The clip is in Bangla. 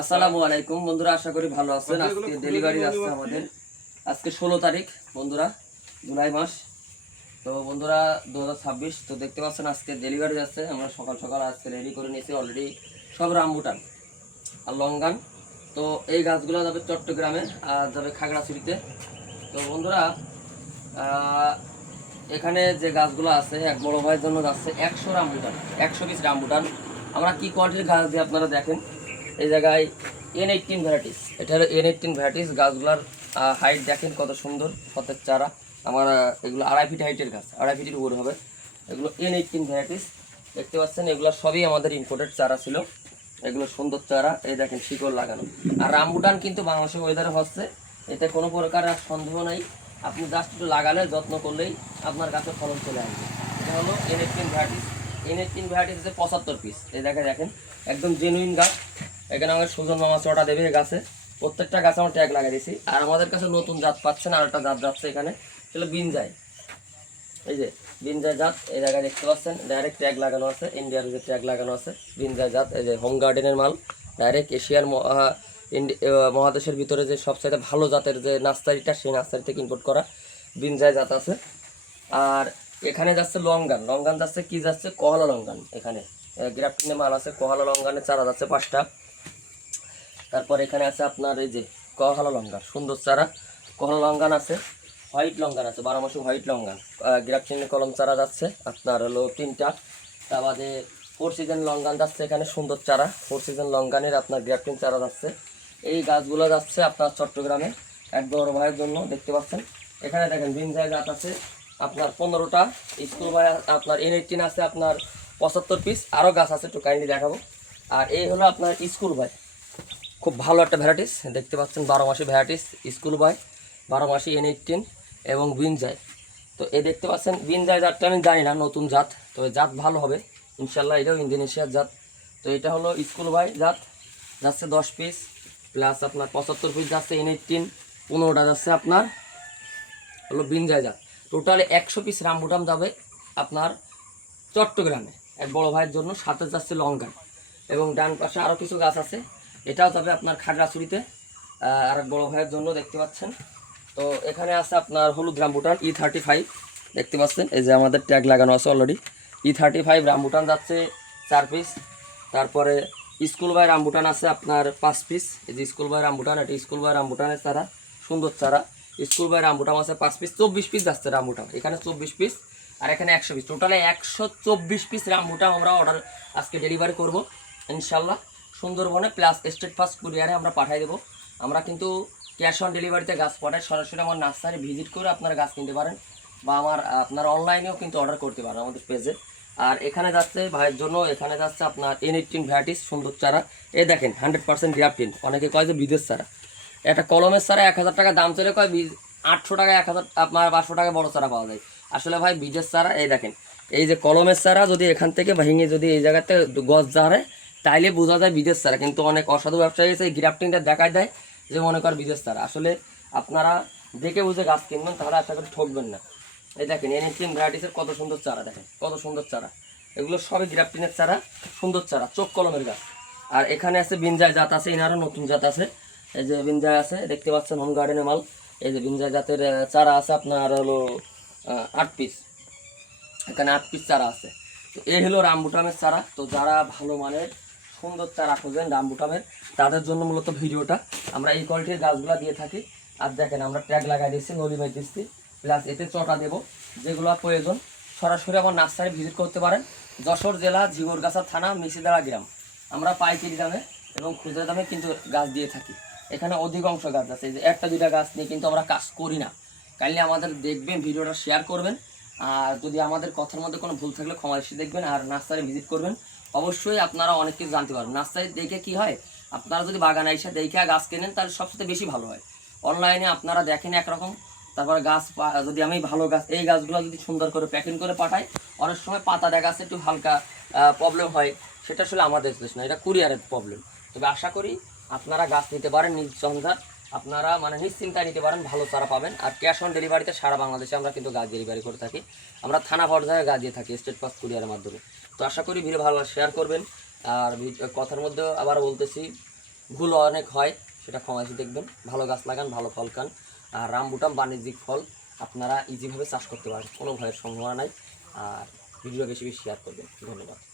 আসসালামু আলাইকুম বন্ধুরা, আশা করি ভালো আছেন। আজকে ডেলিভারি আসছে আমাদের, আজকে 16 তারিখ বন্ধুরা, জুলাই মাস। তো বন্ধুরা 2026, তো দেখতে পাচ্ছেন আজকে ডেলিভারি যাচ্ছে। আমরা সকাল সকাল আজকে রেডি করে নিয়েছি অলরেডি সব রামবুটান আর লঙ্গান। তো এই গাছগুলো যাবে চট্টগ্রামে আর যাবে খাগড়াছড়িতে। তো বন্ধুরা এখানে যে গাছগুলো আছে, এক বড় ভাইয়ের জন্য যাচ্ছে 100 রামবুটান, 100 পিস রামবুটান। আমরা কি কোয়ালিটির গাছ দিয়ে আপনারা দেখেন, এই জায়গায় N18 ভ্যারাইটিস, এটা হলো N18 ভ্যারাইটিস। গাছগুলার হাইট দেখেন কত সুন্দর, কতের চারা। আমার এগুলো 2.5 ফিট হাইটের গাছ, 2.5 ফিটের উপরে হবে। এগুলো N18 ভ্যারাইটিস দেখতে পাচ্ছেন, এগুলো সবই আমাদের ইম্পোর্টেড চারা ছিল। এগুলো সুন্দর চারা, এই দেখেন শিকড় লাগানো। আর রামবুটান কিন্তু বাংলাদেশের ওয়েদারে হচ্ছে, এতে কোনো প্রকার আর সন্দেহ নাই। আপনি জাস্ট একটু লাগালে, যত্ন করলেই আপনার গাছে ফলন চলে আসবে। এটা হলো N18 ভ্যারাইটিস। N18 ভ্যারাইটিস হচ্ছে 75 পিস। এই দেখেন একদম জেনুইন গাছ। এখানে আমাদের সুজন মামা চটা দেবে এই গাছে, প্রত্যেকটা গাছে আমরা ট্যাগ লাগিয়ে দিয়েছি। আর আমাদের কাছে নতুন জাত পাচ্ছেন, আর একটা জাত যাচ্ছে এখানে, সেটা বিনজাই। এই যে বিনজাই জাত, এই জায়গায় দেখতে পাচ্ছেন ডাইরেক্ট ট্যাগ লাগানো আছে, ইন্ডিয়ার যে ট্যাগ লাগানো আছে বিনজাই জাত। এই যে হোম গার্ডেনের মাল, ডাইরেক্ট এশিয়ার মহাদেশের ভিতরে যে সবচেয়ে ভালো জাতের যে নার্সারিটা, সেই নার্সারি থেকে ইম্পোর্ট করা বিনজাই জাত আছে। আর এখানে যাচ্ছে লঙ্গান, লঙ্গান যাচ্ছে কি যাচ্ছে কহলা লঙ্গান। এখানে গ্রাফটিনে মাল আছে, কহলা লঙ্গানের চারা যাচ্ছে 5টা। তারপর এখানে আছে আপনার এই যে কহলা লঙ্গান, সুন্দর চারা কহলা লঙ্গান আছে। হোয়াইট লঙ্গান আছে, 12 মাসে হোয়াইট লঙ্গান গ্রাফটিনে কলম চারা যাচ্ছে আপনার হলো 3টা। তা বাদে 4 সিজন লঙ্গান যাচ্ছে এখানে, সুন্দর চারা 4 সিজন লঙ্গানের আপনার গ্রাফটিন চারা যাচ্ছে। এই গাছগুলো যাচ্ছে আপনার চট্টগ্রামে এক বড় ভাইয়ের জন্য। দেখতে পাচ্ছেন এখানে দেখেন বিনজাই জাত আছে আপনার 15টা। স্কুল ভাই আপনার N18 আছে আপনার 75 পিস। আরও গাছ আছে, একটু কাইন্ডলি দেখাবো। আর এই হলো আপনার স্কুল ভাই, খুব ভালো একটা ভ্যারাইটিস। দেখতে পাচ্ছেন 12 মাসি ভ্যারাইটিস, স্কুল ভাই 12 মাসি N18 এবং বিনজাই। তো এই দেখতে পাচ্ছেন বিনজাই জাতটা আমি জানি না, নতুন জাত, তো জাত ভালো হবে ইনশাল্লাহ। এটাও ইন্দোনেশিয়ার জাত। তো এটা হলো স্কুল ভাই জাত, যাচ্ছে 10 পিস, প্লাস আপনার 75 পিস যাচ্ছে N18, 15টা যাচ্ছে আপনার হলো বিনজাই জাত। টোটালি 100 পিস রামবুটান যাবে আপনার চট্টগ্রামে এক বড় ভাইয়ের জন্য, সাথে যাচ্ছে লঙ্কা। এবং ডান পাশে আরও কিছু গাছ আছে, এটাও যাবে আপনার খাগড়াছড়িতে আর এক বড় ভাইয়ের জন্য। দেখতে পাচ্ছেন তো এখানে আছে আপনার হলুদ রামবুটান E35, দেখতে পাচ্ছেন এই যে আমাদের ট্যাগ লাগানো আছে অলরেডি। E35 রামবুটান যাচ্ছে 4 পিস। তারপরে স্কুল ভাই রামবুটান আছে আপনার 5 পিস। এই যে স্কুল ভাই রামবুটান, এটা স্কুল ভাই রামবুটানের চারা, সুন্দর চারা। স্কুল ভাই রামবুটান আছে 5 পিস, 24 পিস যাচ্ছে রামবুটান এখানে, 24 পিস। আর এখানে 100 পিস, টোটালে 124 পিস রামবুটান আমরা অর্ডার আজকে ডেলিভারি করব ইনশাল্লাহ সুন্দরবনে, প্লাস স্টেট ফার্স্ট কুরিয়ারে আমরা পাঠিয়ে দেবো। আমরা কিন্তু ক্যাশ অন ডেলিভারিতে গাছ পাঠাই, সরাসরি আমার নার্সারি ভিজিট করে আপনারা গাছ কিনতে পারেন, বা আপনারা অনলাইনেও কিন্তু অর্ডার করতে পারেন আমাদের পেজে। আর এখানে যাচ্ছে ভাইয়ের জন্য, এখানে যাচ্ছে আপনার N18 ভ্যারাইটিস, সুন্দর চারা। এই দেখেন 100% গ্রাফটিন। অনেকে কয় যে বিদেশ চারা, একটা কলমের চারা 1000 টাকা দাম চলে, কয় 800 টাকা 1000 আপনার 500 টাকা বড় চারা পাওয়া যায়। আসলে ভাই বিদেশ চারা। এই দেখেন এই যে কলমের চারা, যদি এখান থেকে ভেঙে যদি এই জায়গাতে গছ ঝাড়ে, তাইলে বোঝা যায় বিদেশ চারা। কিন্তু অনেক অসাধু ব্যবসায়ী এসে এই গ্রাফটিংটা দেখায় দেয় যে মনে কর বিদেশ চারা। আসলে আপনারা দেখে বুঝে গাছ কিনবেন, তাহলে আশা করি ঠকবেন না। এই দেখেন N18 ভ্যারাইটিসের কত সুন্দর চারা, দেখেন কত সুন্দর চারা। এগুলো সবই গ্রাফটিনের চারা, সুন্দর চারা, চোখ কলমের গাছ। আর এখানে আছে বিনজাই জাত আছে, এনারও নতুন জাত আছে। এই যে বিনজাই আছে, দেখতে পাচ্ছেন হোম গার্ডেনের মাল। এই যে বিনজাই জাতের চারা আছে আপনার হলো 8 পিস, এখানে 8 পিস চারা আছে। তো এই হলো রামবুটামের চারা। তো যারা ভালো মানের সুন্দর চারা খোঁজেন রামবুটামের, তাদের জন্য মূলত ভিডিওটা। আমরা এই কোয়ালিটির গাছগুলো দিয়ে থাকি। আর দেখেন আমরা ট্যাগ লাগাই দিচ্ছি, নলি মাই দিচ্ছি, প্লাস এতে চটা দেবো। যেগুলো প্রয়োজন সরাসরি আমার নার্সারি ভিজিট করতে পারেন। যশোর জেলা ঝিগরগাছা থানা মিশিদারা গ্রাম। আমরা পাইকারি দামে এবং খুচরা দামে কিন্তু গাছ দিয়ে থাকি। এখানে অধিকাংশ গাছ আছে, যে একটা দুইটা গাছ নিয়ে কিন্তু আমরা কাজ করি না। কাইন্ডলি আমাদের দেখবেন, ভিডিওটা শেয়ার করবেন। আর যদি আমাদের কথার মধ্যে কোনো ভুল থাকলে ক্ষমা এসে দেখবেন, আর নার্সারি ভিজিট করবেন। অবশ্যই আপনারা অনেক কিছু জানতে পারবেন। নার্সারি দেখে কি হয়, আপনারা যদি বাগান এসে দেখে গাছ কেনেন তাহলে সবচেয়ে বেশি ভালো হয়। অনলাইনে আপনারা দেখেন একরকম, তারপরে গাছ যদি আমি ভালো গাছ, এই গাছগুলো যদি সুন্দর করে প্যাকিং করে পাঠাই, অনেক সময় পাতা দেখাচ্ছে একটু হালকা প্রবলেম হয়, সেটা আসলে আমাদের দোষ না, এটা কুরিয়ারের প্রবলেম। তবে আশা করি আপনারা গাছ নিতে পারেন নিঃসন্দেহে, আপনারা মানে নিশ্চিন্তায় নিতে পারেন, ভালো চারা পাবেন। আর ক্যাশ অন ডেলিভারিতে সারা বাংলাদেশে আমরা কিন্তু গাছ ডেলিভারি করে থাকি। আমরা থানা পর্যায়ে গাছ দিয়ে থাকি স্টেট ফার্স্ট কুরিয়ারের মাধ্যমে। তো আশা করি ভিডিও ভালো শেয়ার করবেন। আর কথার মধ্যে আবার বলতেছি, ভুল অনেক হয়, সেটা ক্ষমাসি দেখবেন। ভালো গাছ লাগান, ভালো ফল খান। আর রামবুটান বাণিজ্যিক ফল, আপনারা ইজিভাবে চাষ করতে পারেন, কোনো ভয়ের সম্ভাবনা নাই। আর ভিডিও বেশি বেশি শেয়ার করবেন। ধন্যবাদ।